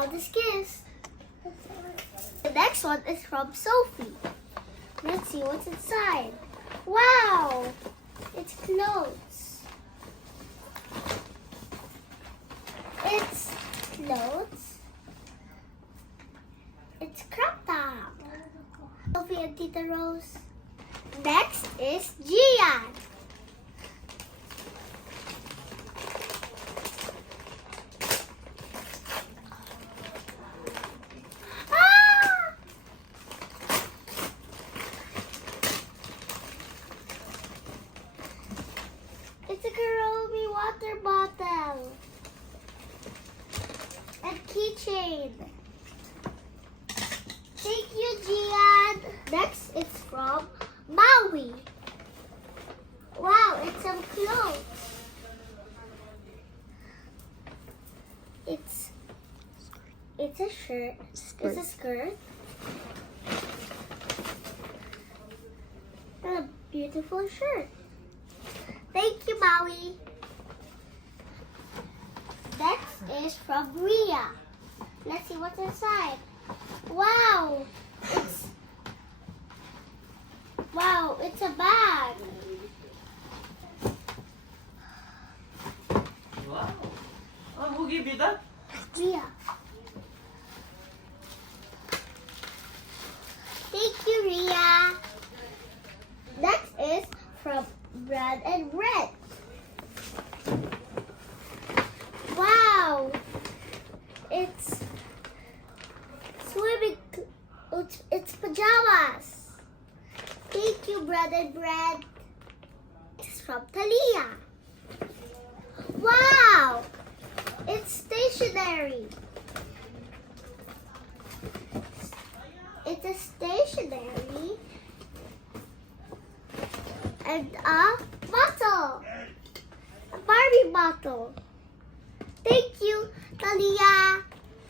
wildest kiss. The next one is from Sophie. Let's see what's inside. Wow! It's clothes. It's clothes. It's crop top. Sophie and Tita Rose. Next is Gian. It's a Karomi water bottle and keychain. Thank you, Gian. Next, it's from Maui. Wow, it's some clothes. It's a shirt. It's a skirt. And a beautiful shirt. Thank you, Maui. Next is from Ria. Let's see what's inside. Wow! It's a bag. Wow. Who gave you that? Ria. Thank you, Ria. Next is from Brad and Red. Wow! It's swimming. It's pajamas. Thank you, Brad and Brad. It's from Talia. Wow! It's stationery. It's a stationery and a bottle. A Barbie bottle. Thank you, Talia.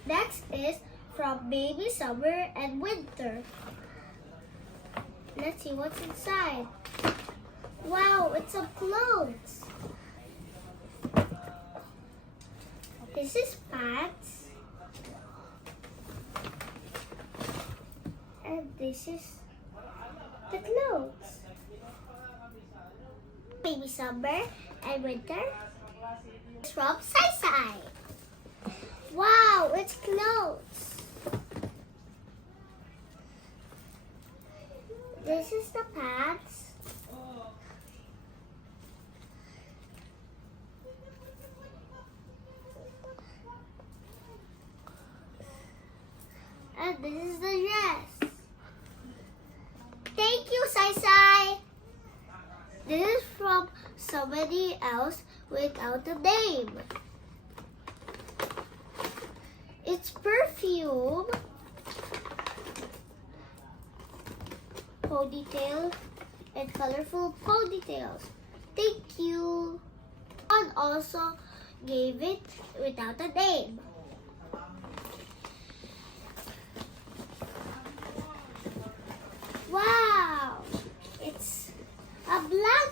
Next is from Baby Summer and Winter. Let's see what's inside. Wow, it's some clothes. This is pants. And this is the clothes. Baby Summer and Winter. It's from Sai Sai. Wow, it's clothes. This is the pants. And this is the dress. Thank you, Sai Sai. This is from somebody else without a name. It's perfume, ponytail, and colorful ponytails. Thank you. One also gave it without a name. Wow, it's a blanket.